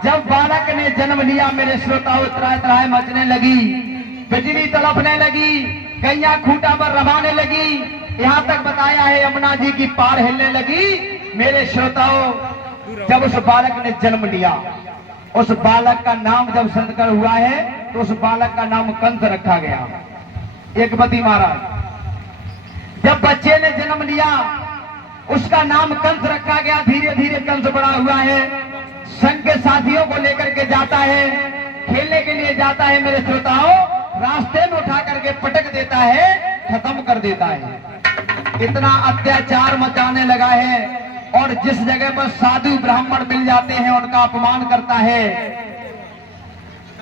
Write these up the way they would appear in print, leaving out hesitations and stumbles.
जब बालक ने जन्म लिया मेरे श्रोताओं त्राय त्राय मचने लगी, बिजली तड़पने लगी, गैया खूंटा पर रवाने लगी, यहाँ तक बताया है यमुना जी की पार हिलने लगी। मेरे श्रोताओं जब उस बालक ने जन्म लिया, उस बालक का नाम जब संस्कार हुआ है तो उस बालक का नाम कंस रखा गया। एकपति महाराज जब बच्चे ने जन्म लिया उसका नाम कंस रखा गया। धीरे धीरे कंस बड़ा हुआ है, संग के साथियों को लेकर के जाता है, खेलने के लिए जाता है। मेरे श्रोताओं रास्ते में उठा करके पटक देता है, खत्म कर देता है। इतना अत्याचार मचाने लगा है और जिस जगह पर साधु ब्राह्मण मिल जाते हैं उनका अपमान करता है।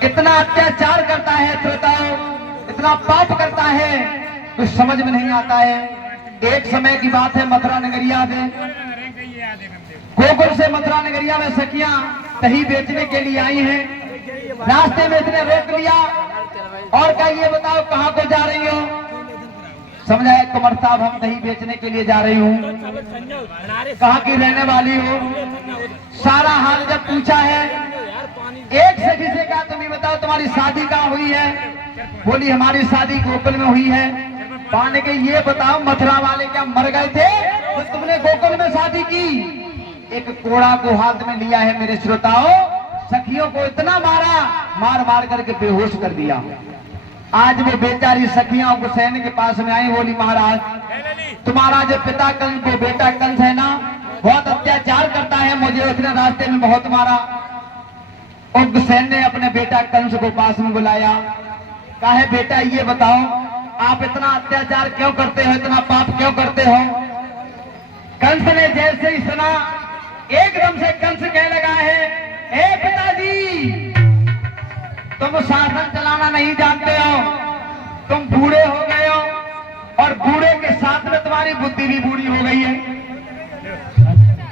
इतना अत्याचार करता है श्रोताओं, इतना पाप करता है तो समझ में नहीं आता है। एक समय की बात है, मथुरा नगरिया में, गोकुल से मथुरा नगरिया में सखियां दही बेचने के लिए आई हैं। रास्ते में इसने रोक लिया और कहा ये बताओ कहां को जा रही हो। समझाया कुंवर साहब हम दही बेचने के लिए जा रही हूँ। कहाँ की रहने वाली हो, सारा हाल जब पूछा है, एक सखी से कहा तुम ये बताओ तुम्हारी शादी कहाँ हुई है। बोली हमारी शादी गोकुल में हुई है। पाने के ये बताओ मथुरा वाले क्या मर गए थे तो तुमने गोकुल में शादी की। एक कोड़ा को हाथ में लिया है मेरे श्रोताओं, सखियों को इतना मारा, मार मार करके बेहोश कर दिया। आज वो बेचारी सखियां हुसैन के पास में आई, बोली महाराज तुम्हारा जो पिता कंस वो बेटा कंस है ना, बहुत अत्याचार करता है, मुझे उसने रास्ते में बहुत मारा। और हुसैन ने अपने बेटा कंस को पास में बुलाया, कहा है बेटा ये बताओ आप इतना अत्याचार क्यों करते हो, इतना पाप क्यों करते हो। कंस ने जैसे ही सुना एकदम से कंस कहने लगा है, ए पिताजी तुम शासन चलाना नहीं जानते हो, तुम बूढ़े हो गए हो और बूढ़े के साथ में तुम्हारी बुद्धि भी बूढ़ी हो गई है।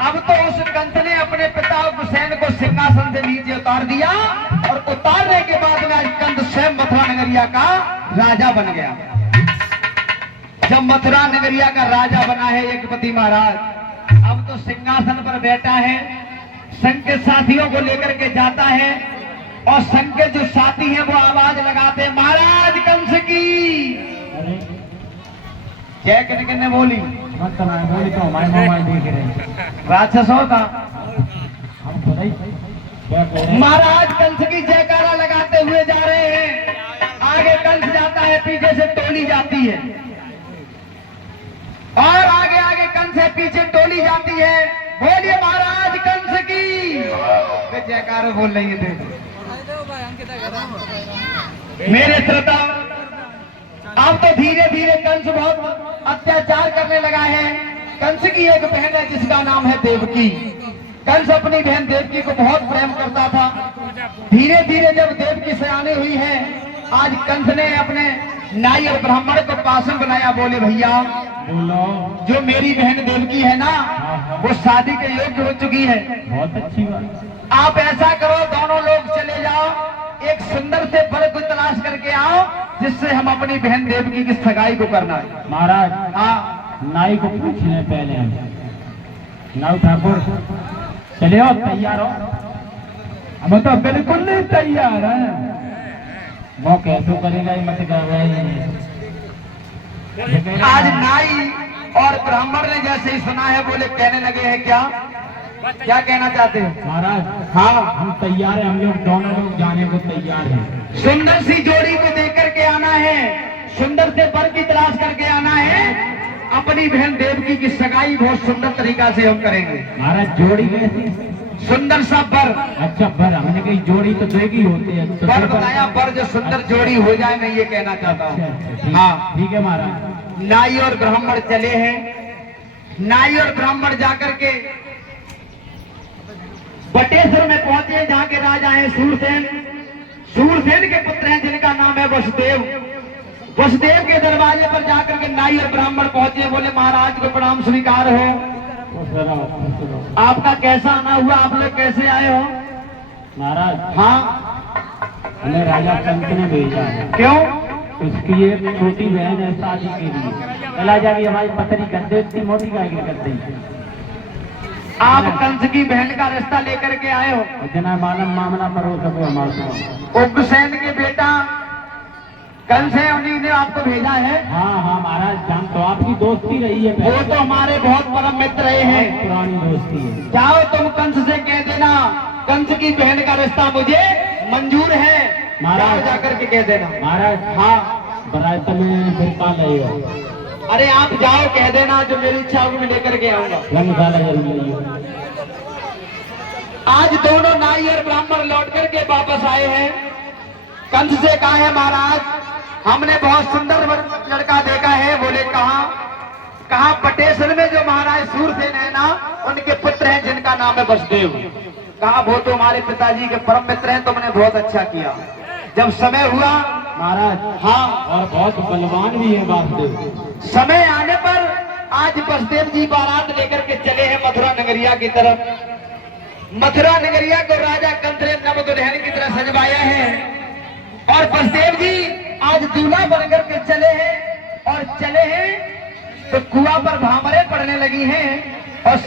अब तो उस कंस ने अपने पिता हुसैन को सिंहासन से नीचे उतार दिया और उतारने के बाद में आज कंस स्वयं मथुरा नगरिया का राजा बन गया। जब मथुरा नगरिया का राजा बना है एकपति महाराज, अब तो सिंहासन पर बैठा है, संग के साथियों को लेकर के जाता है और संग के जो साथी हैं वो आवाज लगाते हैं महाराज कंस की जय। किन्ने बोली बोली तो हमारे मोबाइल देख रहे राक्षसों का महाराज कंस की जयकारा लगाते हुए जा रहे हैं। आगे कंस जाता है, पीछे से टोली जाती है और आगे आगे कंस है, पीछे टोली जाती है। बोलिए महाराज कंस की जयकारा बोल रही है। मेरे श्रोता अब तो धीरे धीरे कंस बहुत अत्याचार करने लगा है। कंस की एक बहन है जिसका नाम है देवकी। कंस अपनी बहन देवकी को बहुत प्रेम करता था। धीरे धीरे जब देवकी सयानी हुई है, आज कंस ने अपने नाई और ब्राह्मण को पास में बनाया। बोले भैया जो मेरी बहन देवकी है ना वो शादी के योग्य हो चुकी है। बहुत अच्छी बात। आप ऐसा करो दोनों लोग चले जाओ, एक सुंदर से वर को तलाश करके आओ जिससे हम अपनी बहन देवकी की सगाई को करना है। महाराज हाँ नाई को पूछ लें पहले हम। नाऊ ठाकुर चले हो, तैयार हो? हम तो बिल्कुल नहीं तैयार है। वो कैसे करेगा ये मत कर। आज नाई और ब्राह्मण ने जैसे ही सुना है बोले कहने लगे हैं क्या क्या कहना चाहते हो महाराज? हाँ हम तैयार हैं, हम लोग दोनों लोग जाने को तैयार हैं। सुंदर सी जोड़ी को देख करके आना है, सुंदर से वर की तलाश करके आना है। अपनी बहन देवकी की सगाई बहुत सुंदर तरीका से हम करेंगे। महाराज जोड़ी कैसी? सुंदर सा वर। अच्छा वर, हमने कही जोड़ी तो देगी होती है। वर बताया, वर जो सुंदर जोड़ी हो जाए मैं ये कहना चाहता हूँ। हाँ ठीक है महाराज। नाई और ब्राह्मण चले हैं। नाई और ब्राह्मण जाकर के बटेश्वर में पहुंचे, जहां के राजा हैं सूरसेन। सूरसेन के पुत्र हैं जिनका नाम है वसुदेव। वसुदेव के दरवाजे पर जाकर के नाई और ब्राह्मण पहुंचे, बोले महाराज को प्रणाम स्वीकार हो। आपका कैसा आना हुआ, आप लोग कैसे आए हो? महाराज हाँ, हमें राजा कंस ने भेजा है। क्यों? उसकी एक छोटी बहन है शादी के लिए। राजा भी हमारी पत्नी कर दे, इतनी मोटी का कर दी। आप कंस की बहन का रिश्ता लेकर के आए हो? जना मालूम मामला पर हो सको हमारे। उग्रसेन के बेटा कंस है, उन्हीं ने आपको भेजा है। हाँ हाँ महाराज, जान तो आपकी दोस्ती रही है, वो तो हमारे बहुत परम मित्र रहे हैं, पुरानी दोस्ती है। जाओ तुम कंस से कह देना कंस की बहन का रिश्ता मुझे मंजूर है। महाराज जाकर के कह देना। महाराज हाँ, बरात में फिरका लगेगा। अरे आप जाओ, कह देना जो मेरी इच्छा होगी मैं लेकर के आऊंगा। रंग डाला जरूर लगेगा। आज दोनों नाई और ब्राह्मण लौट करके वापस आए हैं। कंस से कहा है महाराज हमने बहुत सुंदर लड़का देखा है। बोले कहा बटेश्वर में जो महाराज सूरसेन है ना, उनके पुत्र हैं जिनका नाम है वसुदेव। कहा वो तो हमारे पिताजी के परम मित्र हैं, तुमने बहुत अच्छा किया। जब समय हुआ महाराज, हाँ, और बहुत बलवान भी है वासुदेव। समय आने पर आज वसुदेव जी बारात लेकर के चले हैं मथुरा नगरिया की तरफ। मथुरा नगरिया को राजा कंस ने नव दुल्हन की तरह सजवाया है और वसुदेव जी आज दूल्हा बनकर के चले हैं। और चले हैं तो कुआं पर भामरे पड़ने लगी हैं और